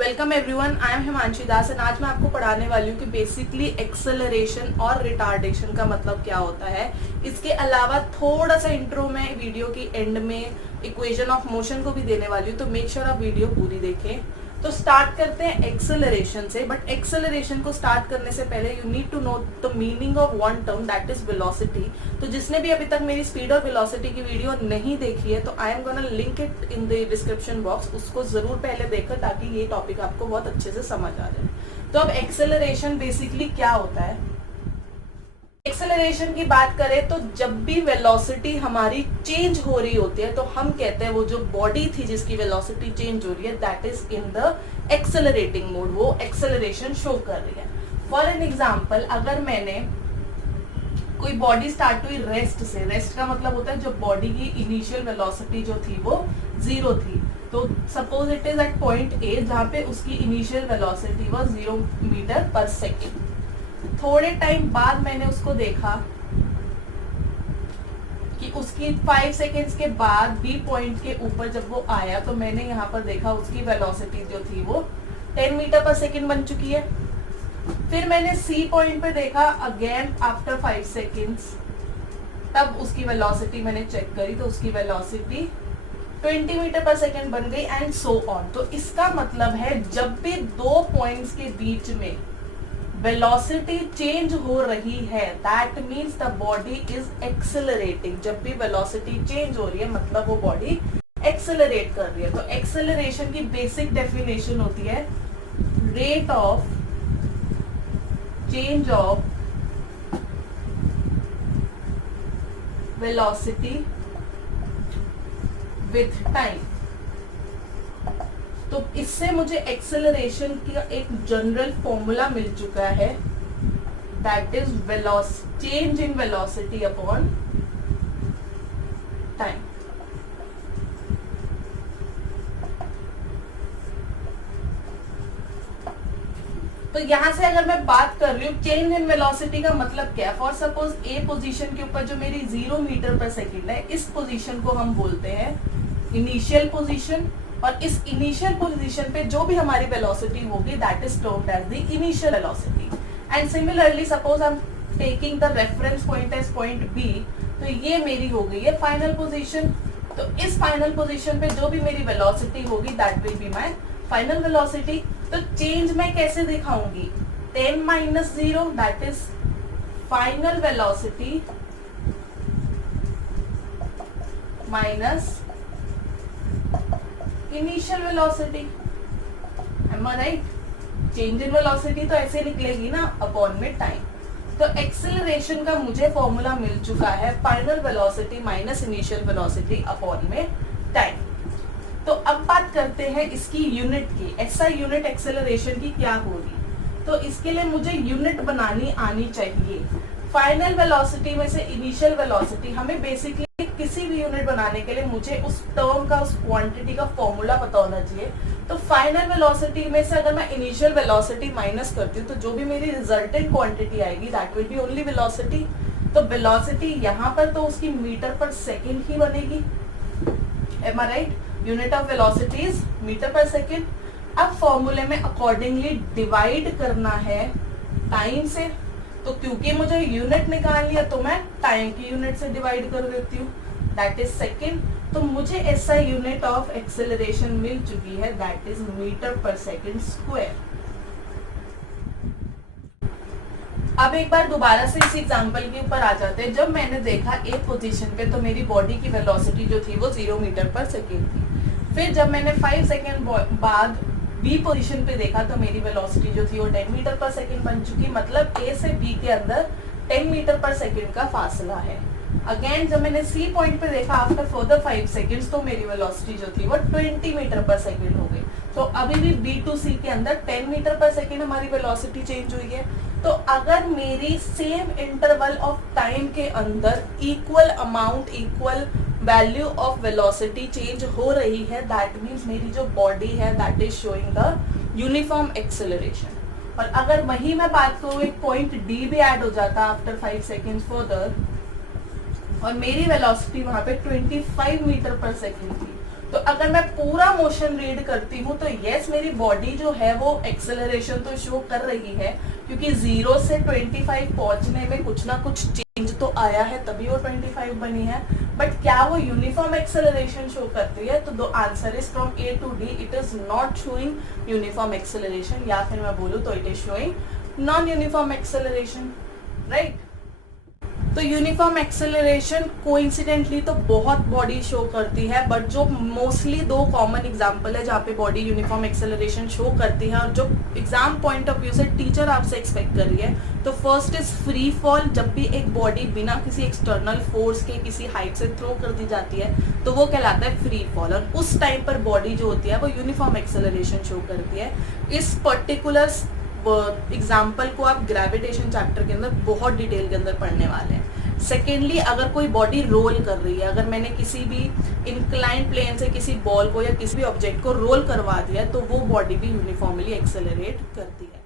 Welcome everyone, I am Himanshi Das and आज मैं आपको पढ़ाने वाली हूँ कि बेसिकली एक्सेलरेशन और रिटार्डेशन का मतलब क्या होता है। इसके अलावा थोड़ा सा इंट्रो में वीडियो की एंड में इक्वेशन ऑफ मोशन को भी देने वाली हूँ, तो मेक श्योर आप वीडियो पूरी देखें। तो स्टार्ट करते हैं एक्सेलरेशन से, बट एक्सेलरेशन को स्टार्ट करने से पहले you need to know the meaning of one term that is velocity. तो जिसने भी अभी तक मेरी स्पीड और वेलोसिटी की वीडियो नहीं देखी है तो I am gonna link it in the description box, उसको जरूर पहले देखो ताकि ये टॉपिक आपको बहुत अच्छे से समझ आ जाए। तो अब एक्सेलरेशन बेसिकली क्या होता है। एक्सेलरेशन की बात करें तो जब भी वेलोसिटी हमारी चेंज हो रही होती है तो हम कहते हैं वो जो बॉडी थी जिसकी वेलोसिटी चेंज हो रही है that is in the accelerating mode, वो एक्सेलरेशन शो कर रही है। फॉर एन एग्जाम्पल, अगर मैंने कोई बॉडी स्टार्ट हुई रेस्ट से, रेस्ट का मतलब होता है जब बॉडी की इनिशियल वेलोसिटी जो थी वो 0 थी, तो suppose it is at point A जहाँ पे उसकी initial velocity was 0 metre per second. थोड़े टाइम बाद मैंने उसको देखा कि उसकी 5 सेकेंड्स के बाद बी पॉइंट के ऊपर जब वो आया तो मैंने यहाँ पर देखा उसकी वेलोसिटी जो थी वो 10 मीटर पर सेकेंड बन चुकी है। फिर मैंने सी पॉइंट पे देखा अगेन आफ्टर 5 सेकेंड्स, तब उसकी वेलोसिटी मैंने चेक करी तो उसकी वेलोसिटी 20 मीटर पर सेकेंड बन गई एंड सो ऑन। तो इसका मतलब है जब भी दो पॉइंट्स के बीच में वेलोसिटी चेंज हो रही है that means the body is accelerating. जब भी वेलोसिटी चेंज हो रही है मतलब वो बॉडी एक्सेलरेट कर रही है। तो एक्सेलरेशन की बेसिक डेफिनेशन होती है rate of change of velocity with time. तो इससे मुझे एक्सेलरेशन का एक जनरल फॉर्मूला मिल चुका है that is change in velocity upon time. तो यहां से अगर मैं बात कर रही हूँ चेंज इन वेलोसिटी का मतलब क्या है, फॉर सपोज ए पोजीशन के ऊपर जो मेरी 0 मीटर पर सेकेंड है, इस पोजीशन को हम बोलते हैं इनिशियल पोजीशन, और इस इनिशियल पोजीशन पे जो भी हमारी वेलोसिटी होगी that is termed as the initial velocity. And similarly suppose I am taking the reference point as point B, तो ये मेरी हो गई है फाइनल पोजीशन। तो इस फाइनल पोजीशन पे जो भी मेरी वेलोसिटी होगी that will be my final velocity. तो चेंज मैं कैसे दिखाऊंगी, 10 minus 0 that is final velocity minus initial velocity. Am I right? Change in velocity तो ऐसे निकलेगी ना अपॉन में टाइम। तो एक्सेलरेशन का मुझे फॉर्मूला मिल चुका है final velocity minus initial velocity upon में टाइम। तो अब बात करते हैं इसकी यूनिट की, ऐसा यूनिट एक्सेलरेशन की क्या होगी। तो इसके लिए मुझे यूनिट बनानी आनी चाहिए। फाइनल वेलोसिटी में से इनिशियल वेलोसिटी, हमें बेसिकली किसी भी यूनिट बनाने के लिए मुझे उस टर्म का, उस क्वांटिटी का फॉर्मूला पता होना चाहिए। तो फाइनल वेलोसिटी में से अगर मैं इनिशियल वेलोसिटी माइनस करती हूँ तो जो भी मेरी रिजल्टेंट क्वांटिटी आएगी that will be only velocity. तो वेलोसिटी यहाँ पर तो उसकी मीटर पर सेकेंड ही बनेगी। Am I right? Unit of velocity is metre per second. अब फॉर्मूले में अकॉर्डिंगली डिवाइड करना है टाइम से, तो क्योंकि मुझे यूनिट निकालनी है तो मैं टाइम की यूनिट से डिवाइड कर देती हूँ दैट इज सेकेंड। तो मुझे ऐसा यूनिट ऑफ एक्सेलरेशन मिल चुकी है that is metre per second square. अब एक बार दोबारा से इस एग्जांपल के ऊपर आ जाते हैं। जब मैंने देखा ए पोजीशन पे तो मेरी बॉडी की वेलोसिटी जो थी वो 0 मीटर पर सेकेंड थी। फिर जब मैंने 5 सेकेंड बाद बी पोजीशन पे देखा तो मेरी वेलोसिटी जो थी वो 10 मीटर पर सेकेंड बन चुकी, मतलब ए से बी के अंदर 10 मीटर पर सेकेंड का फासला है। अगेन जब मैंने सी पॉइंट पे देखा आफ्टर फर्दर 5 सेकेंड्स तो मेरी वेलोसिटी जो थी वो 20 मीटर पर सेकेंड हो गई। तो अभी भी बी टू सी के अंदर 10 मीटर पर सेकेंड हमारी वेलोसिटी चेंज हुई है। तो अगर मेरी सेम इंटरवल ऑफ टाइम के अंदर equal amount, equal value of velocity change हो रही है दैट मीन्स मेरी जो बॉडी है that is showing the uniform acceleration. और अगर वही मैं बात करूँ एक पॉइंट डी भी ऐड हो जाता आफ्टर 5 सेकेंड फर्दर और मेरी वेलोसिटी वहां पे 25 मीटर पर सेकेंड थी, तो अगर मैं पूरा मोशन रीड करती हूँ तो यस मेरी बॉडी जो है वो एक्सेलरेशन तो शो कर रही है, क्योंकि 0 से 25 पहुंचने में कुछ ना कुछ चेंज तो आया है तभी वो 25 बनी है। बट क्या वो यूनिफॉर्म एक्सेलरेशन शो करती है? तो the answer is from A to D it is not showing uniform acceleration, या फिर मैं बोलूँ तो it is showing non uniform acceleration, right. तो यूनिफॉर्म एक्सेलरेशन कोइंसिडेंटली तो बहुत बॉडी शो करती है, बट जो मोस्टली दो कॉमन एग्जांपल है जहाँ पे बॉडी यूनिफॉर्म एक्सेलरेशन शो करती है और जो एग्जाम पॉइंट ऑफ व्यू से टीचर आपसे एक्सपेक्ट कर रही है, तो फर्स्ट इज फ्री फॉल। जब भी एक बॉडी बिना किसी एक्सटर्नल फोर्स के किसी हाइट से थ्रो कर दी जाती है तो वो कहलाता है फ्री फॉल, और उस टाइम पर बॉडी जो होती है वो यूनिफॉर्म एक्सेलरेशन शो करती है। इस पर्टिकुलर एग्जाम्पल को आप ग्रेविटेशन चैप्टर के अंदर बहुत डिटेल के अंदर पढ़ने वाले हैं। सेकेंडली, अगर कोई बॉडी रोल कर रही है, अगर मैंने किसी भी इंक्लाइन प्लेन से किसी बॉल को या किसी भी ऑब्जेक्ट को रोल करवा दिया तो वो बॉडी भी यूनिफॉर्मली एक्सेलरेट करती है।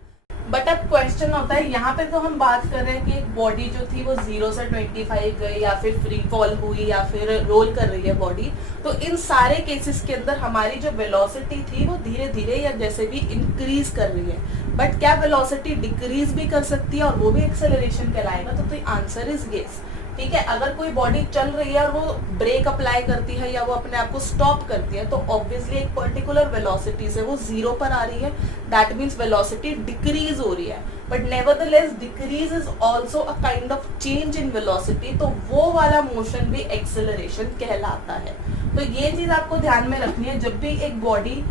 बट अब क्वेश्चन होता है, यहाँ पे तो हम बात कर रहे हैं कि एक बॉडी जो थी वो 0 से 25 गई या फिर फ्री फॉल हुई या फिर रोल कर रही है बॉडी, तो इन सारे केसेस के अंदर हमारी जो वेलोसिटी थी वो धीरे धीरे या जैसे भी इंक्रीज कर रही है। बट क्या वेलोसिटी डिक्रीज भी कर सकती है और वो भी एक्सेलरेशन कहलाएगा? तो आंसर इज येस, ठीक है। अगर कोई बॉडी चल रही है और वो ब्रेक अप्लाई करती है या वो अपने आप को स्टॉप करती है तो ऑब्वियसली एक पर्टिकुलर वेलोसिटी से वो 0 पर आ रही है, दैट मीन्स वेलोसिटी डिक्रीज हो रही है। But nevertheless decrease is also a kind of change in velocity, तो वो वाला मोशन भी एक्सेलरेशन कहलाता है। तो ये चीज आपको ध्यान में रखनी है, जब भी एक बॉडी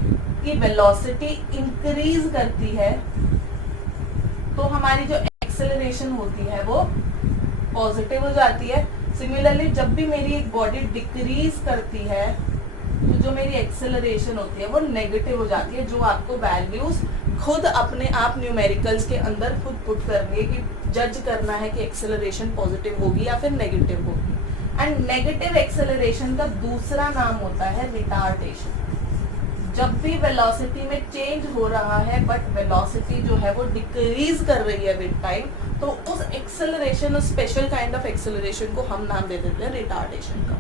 की वेलोसिटी इंक्रीज करती है तो हमारी जो एक्सेलरेशन होती है वो पॉजिटिव हो जाती है। सिमिलरली जब भी मेरी एक बॉडी डिक्रीज करती है तो जो मेरी एक्सेलरेशन होती है वो नेगेटिव हो जाती है, जो आपको वैल्यूज खुद अपने आप न्यूमेरिकल्स के अंदर खुद पुट करनी है कि जज करना है कि एक्सेलरेशन पॉजिटिव होगी या फिर नेगेटिव होगी। एंड नेगेटिव एक्सेलरेशन का दूसरा नाम होता है रिटार्डेशन। जब भी वेलोसिटी में चेंज हो रहा है बट वेलोसिटी जो है वो डिक्रीज कर रही है विद टाइम, तो उस एक्सेलरेशन, उस स्पेशल काइंड ऑफ एक्सेलरेशन को हम नाम दे देते हैं रिटार्डेशन का।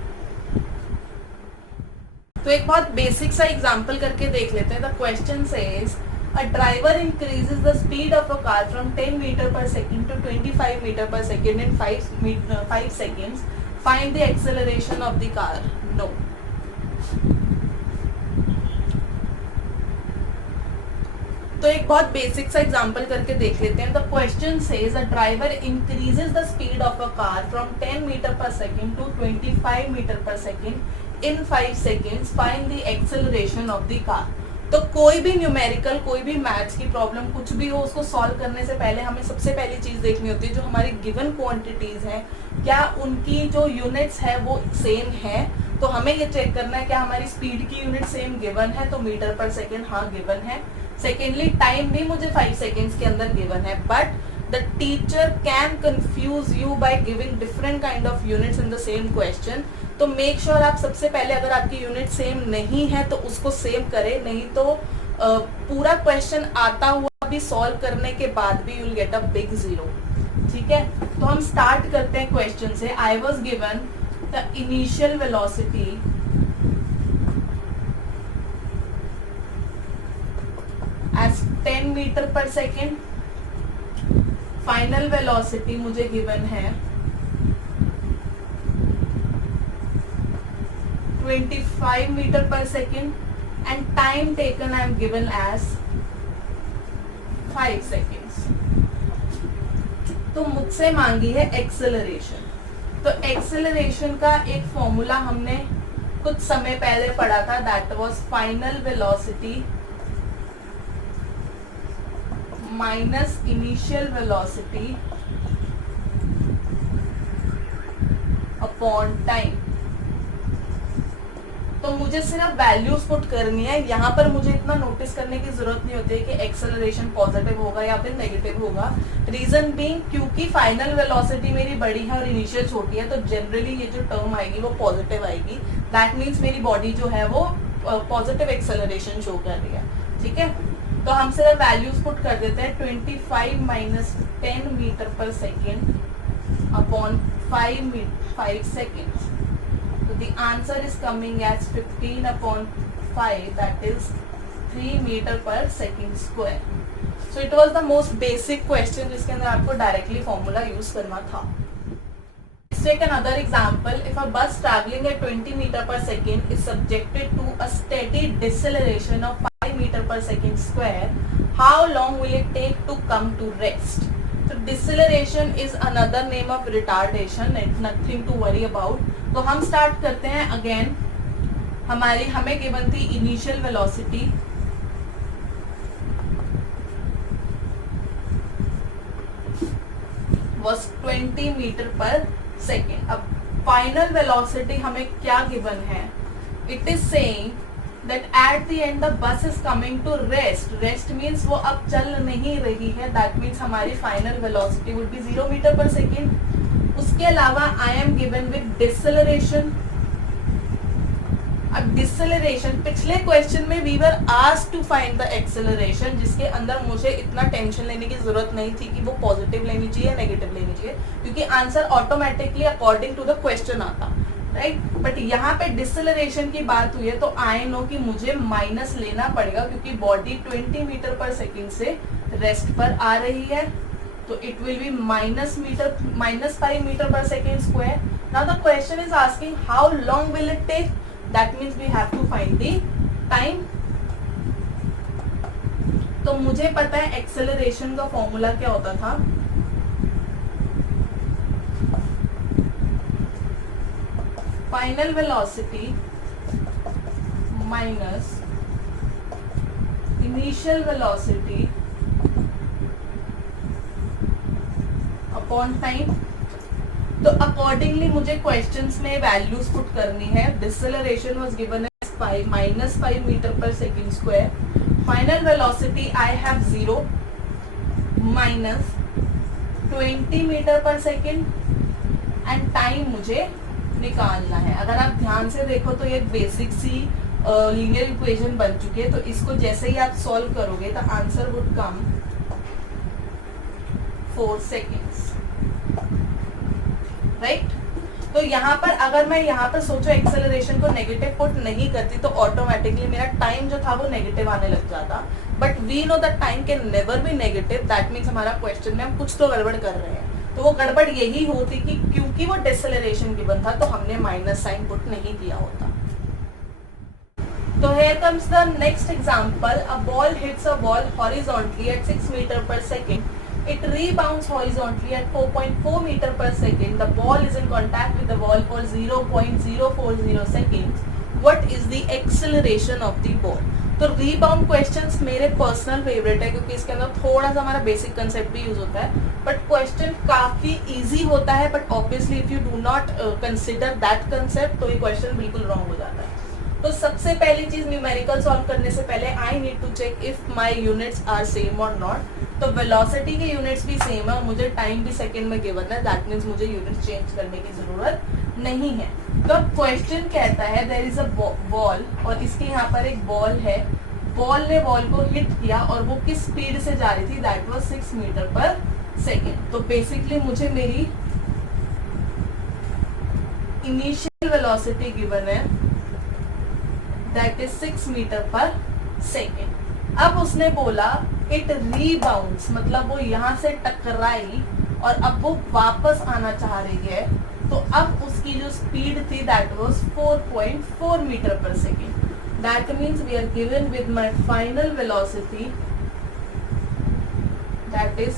तो एक बहुत बेसिक सा एग्जांपल करके देख लेते हैं। The question says a driver increases the speed of a car from 10 meter per second to 25 meter per second in 5 seconds. Find the acceleration of the car. No. तो एक बहुत बेसिक सा example करके देख लेते हैं। The question says a driver increases the speed of a car from 10 metre per second to 25 metre per second in 5 seconds. Find the acceleration of the car. तो कोई भी न्यूमेरिकल, कोई भी मैथ्स की प्रॉब्लम कुछ भी हो, उसको सॉल्व करने से पहले हमें सबसे पहली चीज देखनी होती है जो हमारी गिवन क्वांटिटीज हैं, क्या उनकी जो यूनिट्स है वो सेम है। तो हमें ये चेक करना है क्या हमारी स्पीड की यूनिट सेम गिवन है, तो मीटर पर सेकेंड हाँ गिवन है। सेकेंडली टाइम भी मुझे 5 सेकेंड्स के अंदर गिवन है, but the teacher can confuse you by giving different kind of units in the same question. तो मेक श्योर आप सबसे पहले अगर आपकी यूनिट सेम नहीं है तो उसको सेम करें, नहीं तो पूरा क्वेश्चन आता हुआ भी सॉल्व करने के बाद भी you will get a big zero. ठीक है, तो हम स्टार्ट करते हैं क्वेश्चन से। I was given the initial velocity as 10 metre per second, final velocity मुझे गिवन है 25 metre per second and time taken I am given as 5 seconds. तो मुझसे मांगी है एक्सेलरेशन। तो एक्सेलरेशन का एक फॉर्मूला हमने कुछ समय पहले पढ़ा था, that was final velocity minus initial velocity upon time. तो मुझे सिर्फ वैल्यूज पुट करनी है, यहाँ पर मुझे इतना नोटिस करने की जरूरत नहीं होती है कि एक्सेलरेशन पॉजिटिव होगा या फिर नेगेटिव होगा। रीजन बीइंग क्योंकि फाइनल वेलोसिटी मेरी बड़ी है और इनिशियल छोटी है, तो जनरली ये जो टर्म आएगी वो पॉजिटिव आएगी। दैट मीन्स मेरी बॉडी जो है वो पॉजिटिव एक्सेलरेशन शो कर रही है। ठीक है, तो हम सिर्फ वैल्यूज पुट कर देते हैं 25 minus 10 metre per second upon 5 seconds. So the answer is coming as 15/5, that is 3 meter per second square. So it was the most basic question जिसके अंदर आपको डायरेक्टली फॉर्मूला यूज करना था. Let's take another example. If a bus traveling at 20 meter per second is subjected to a steady deceleration of 5 meter per second square, how long will it take to come to rest? So deceleration is another name of retardation. It's nothing to worry about. तो हम start करते हैं again. हमें given थी initial velocity was 20 metre per second. अब final velocity हमें क्या given है? It is saying that at the end the bus is coming to rest. Rest means वो अब चल नहीं रही है. दैट मीन्स हमारी final velocity would be 0 metre per second. उसके अलावा I am given with deceleration. अब डिसेलरेशन पिछले क्वेश्चन में we were asked to find the acceleration, जिसके अंदर मुझे इतना टेंशन लेने की जरूरत नहीं थी कि वो पॉजिटिव लेनी चाहिए नेगेटिव लेनी चाहिए, क्योंकि answer automatically according to the question आता, राइट. बट यहाँ पे डिसेलरेशन की बात हुई है तो आई नो कि मुझे माइनस लेना पड़ेगा, क्योंकि बॉडी 20 मीटर पर सेकेंड से रेस्ट पर आ रही है. तो it will be -5 metre per second square. Now the question is asking how long will it take. That means we have to find the time. तो मुझे पता है एक्सेलरेशन का फॉर्मूला क्या होता था. Final velocity minus initial velocity upon time. तो accordingly मुझे क्वेश्चंस में वैल्यूज पुट करनी है. Deceleration was given as -5 metre per second square. Final velocity I have 0 -20 metre per second and time मुझे निकालना है. अगर आप ध्यान से देखो तो ये बेसिक सी लीनियर इक्वेशन बन चुकी है. तो इसको जैसे ही आप सॉल्व करोगे तो answer would come 4 seconds, right. तो यहाँ पर अगर मैं यहाँ पर सोचो एक्सेलरेशन को नेगेटिव पुट नहीं करती तो ऑटोमेटिकली मेरा टाइम जो था वो नेगेटिव आने लग जाता. But we know that time can never be negative. That means हमारा क्वेश्चन में हम कुछ तो गड़बड़ कर रहे हैं. तो वो गड़बड़ यही होती कि क्योंकि वो डिसेलरेशन गिवन था तो हमने माइनस साइन पुट नहीं किया होता. तो here comes the next example. A ball hits a wall horizontally at 6 meter per second. It rebounds horizontally at 4.4 meter per second. The ball is in contact with the wall for 0.040 seconds. What is the acceleration of the ball? तो rebound questions मेरे personal favourite है, क्योंकि इसके अंदर थोड़ा सा हमारा basic concept भी यूज होता है. बट क्वेश्चन काफी इजी होता है. But obviously if you do not consider that concept तो ये क्वेश्चन बिल्कुल रॉन्ग हो जाता है. तो सबसे पहली चीज न्यूमेरिकल सॉल्व करने से पहले I need to check if my units are same और नॉट. तो वेलोसिटी के यूनिट्स भी सेम है और मुझे टाइम भी सेकंड में गिवन है. दैट मीन्स मुझे यूनिट्स चेंज करने की जरूरत नहीं है. तो क्वेश्चन कहता है देयर इज अ बॉल और इसके यहाँ पर एक बॉल है. बॉल ने बॉल को हिट किया और वो किस स्पीड से जा रही थी? That was 6 metre per second. तो बेसिकली मुझे मेरी इनिशियल वेलोसिटी गिवन है, that is 6 metre per second. अब उसने बोला इट रीबाउंड्स, मतलब वो यहाँ से टकराई और अब वो वापस आना चाह रही है. तो अब उसकी जो स्पीड थी that was 4.4 metre per second. That means we are given with my final velocity that is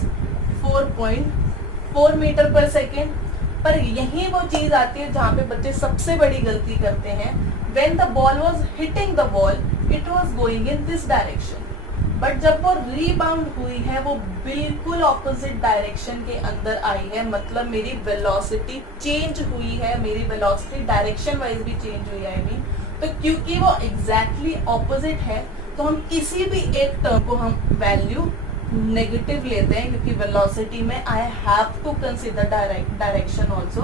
4.4 metre per second. पर यही वो चीज आती है जहाँ पे बच्चे सबसे बड़ी गलती करते हैं. When the ball was hitting the ball, it was going in this direction. But जब वो रीबाउंड हुई है वो बिल्कुल ऑपोजिट डायरेक्शन के अंदर आई है. मतलब मेरी वेलोसिटी चेंज हुई है, मेरी वेलोसिटी डायरेक्शन वाइज भी चेंज हुई है. आई मीन तो क्योंकि वो एग्जैक्टली ऑपोजिट है तो हम किसी भी एक टर्म को हम वैल्यू नेगेटिव लेते हैं, क्योंकि वेलोसिटी में I have to consider direction also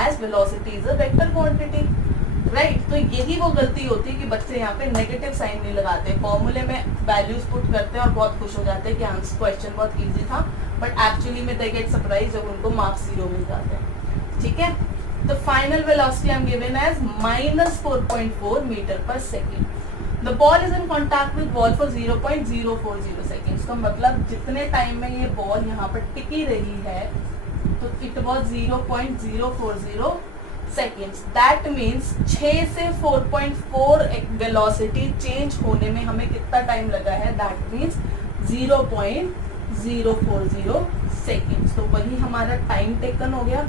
as velocity is a vector quantity, right. तो यही वो गलती होती है कि बच्चे यहाँ पे नेगेटिव साइन नहीं लगाते, फॉर्मूले में वैल्यूज पुट करते हैं और बहुत खुश हो जाते हैं कि आंसर क्वेश्चन बहुत इजी था. बट एक्चुअली में दे गेट सरप्राइज जब उनको मार्क्स 0 मिल जाते हैं. ठीक है. The final velocity I'm given as minus 4.4 meter per second. The ball is in contact with wall for 0.040 seconds. तो मतलब जितने टाइम में ये बॉल यहाँ पर टिकी रही है तो it was 0.040 seconds. That means 6 से 4.4 वेलोसिटी चेंज होने में हमें कितना टाइम लगा है? That means 0.040 seconds. तो वही हमारा टाइम टेकन हो गया.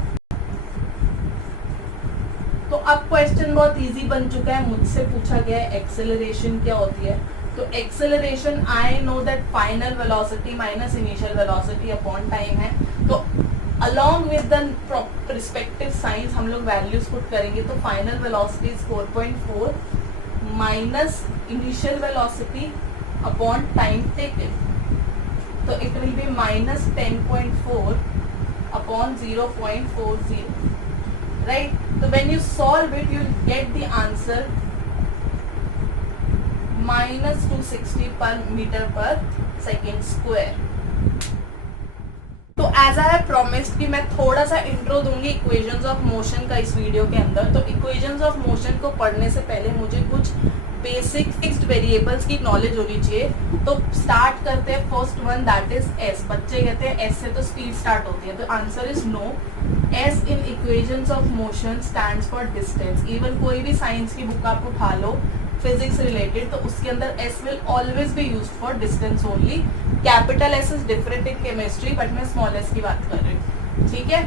तो अब क्वेश्चन बहुत इजी बन चुका है. मुझसे पूछा गया है एक्सेलरेशन क्या होती है. तो acceleration I know that final velocity minus initial velocity upon time है. तो along with the respective science हम लोग वैल्यूज पुट करेंगे. तो final velocity is 4.4 minus initial velocity upon time taken. तो it will be minus 10.4 upon 0.40. Right? So when you solve it, you will get the answer minus 260 per meter per second square. तो as I have promised कि मैं थोड़ा सा intro दूंगी equations of motion का इस video के अंदर. तो इक्वेशंस ऑफ मोशन को पढ़ने से पहले मुझे कुछ बेसिक फिक्स्ड वेरिएबल्स की नॉलेज होनी चाहिए. तो स्टार्ट करते हैं first one, that is S. बच्चे कहते हैं एस से तो स्पीड स्टार्ट होती है. तो answer is no. S in equations of motion stands for distance. Even कोई भी साइंस की बुक आप उठा लो फिजिक्स रिलेटेड तो उसके अंदर S will always be used for distance only. Capital S is different in chemistry but मैं small S की बात कर रही हूँ. ठीक है.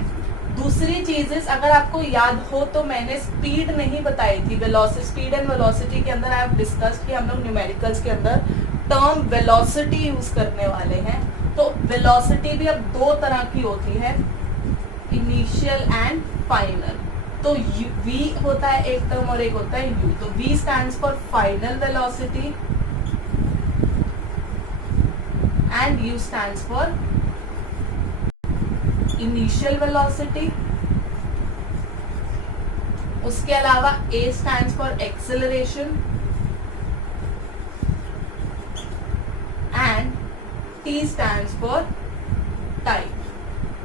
दूसरी चीजेस अगर आपको याद हो तो मैंने स्पीड नहीं बताई थी. वेलोसिटी, स्पीड एंड वेलोसिटी के अंदर आई हैव डिस्कस्ड कि हम लोग न्यूमेरिकल्स के अंदर टर्म वेलोसिटी यूज करने वाले हैं. तो वेलोसिटी भी अब दो तरह की होती है, इनिशियल एंड फाइनल. तो v होता है एक टर्म और एक होता है u. तो v stands for final velocity and u stands for initial velocity. उसके अलावा a stands for acceleration and t stands for time.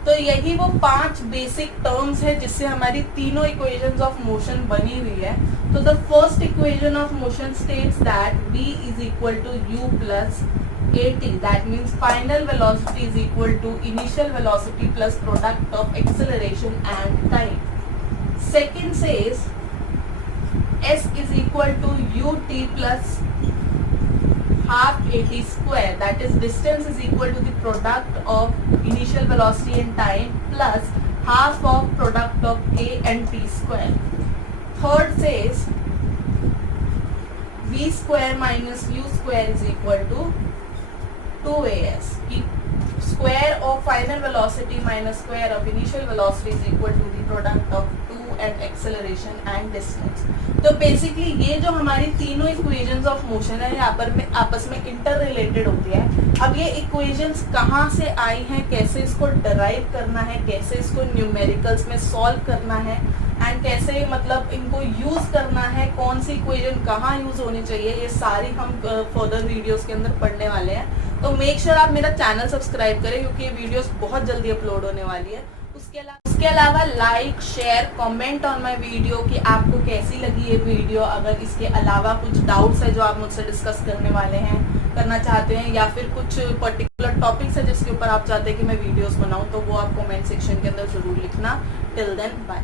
तो यही वो 5 बेसिक टर्म्स है जिससे हमारी तीनों इक्वेशंस ऑफ मोशन बनी हुई है. तो the first equation of motion states that v is equal to u plus at. That means final velocity is equal to initial velocity plus product of acceleration and time. Second says s is equal to ut plus half at square. That is distance is equal to the product of initial velocity and time plus half of product of a and t square. Third says v square minus u square is equal to 2as. Square of final velocity minus square of initial velocity is equal to the product of 2 and acceleration and distance. तो basically ये जो हमारी तीनों equations of motion है ये आपस में inter related होती है. अब ये इक्वेशंस कहाँ से आई हैं, कैसे इसको डराइव करना है, कैसे इसको न्यूमेरिकल्स में सॉल्व करना है एंड कैसे मतलब इनको यूज करना है, कौन सी इक्वेशन कहाँ यूज होनी चाहिए, ये सारी हम फर्दर वीडियोस के अंदर पढ़ने वाले हैं. तो मेक श्योर आप मेरा चैनल सब्सक्राइब करें क्योंकि ये वीडियोस बहुत जल्दी अपलोड होने वाली है. उसके अलावा like share comment on my video कि आपको कैसी लगी ये वीडियो. अगर इसके अलावा कुछ डाउट्स है जो आप मुझसे डिस्कस करना चाहते हैं या फिर कुछ पर्टिकुलर टॉपिक्स है जिसके ऊपर आप चाहते हैं कि मैं वीडियोस बनाऊं तो वो आप कमेंट सेक्शन के अंदर जरूर लिखना. Till then bye.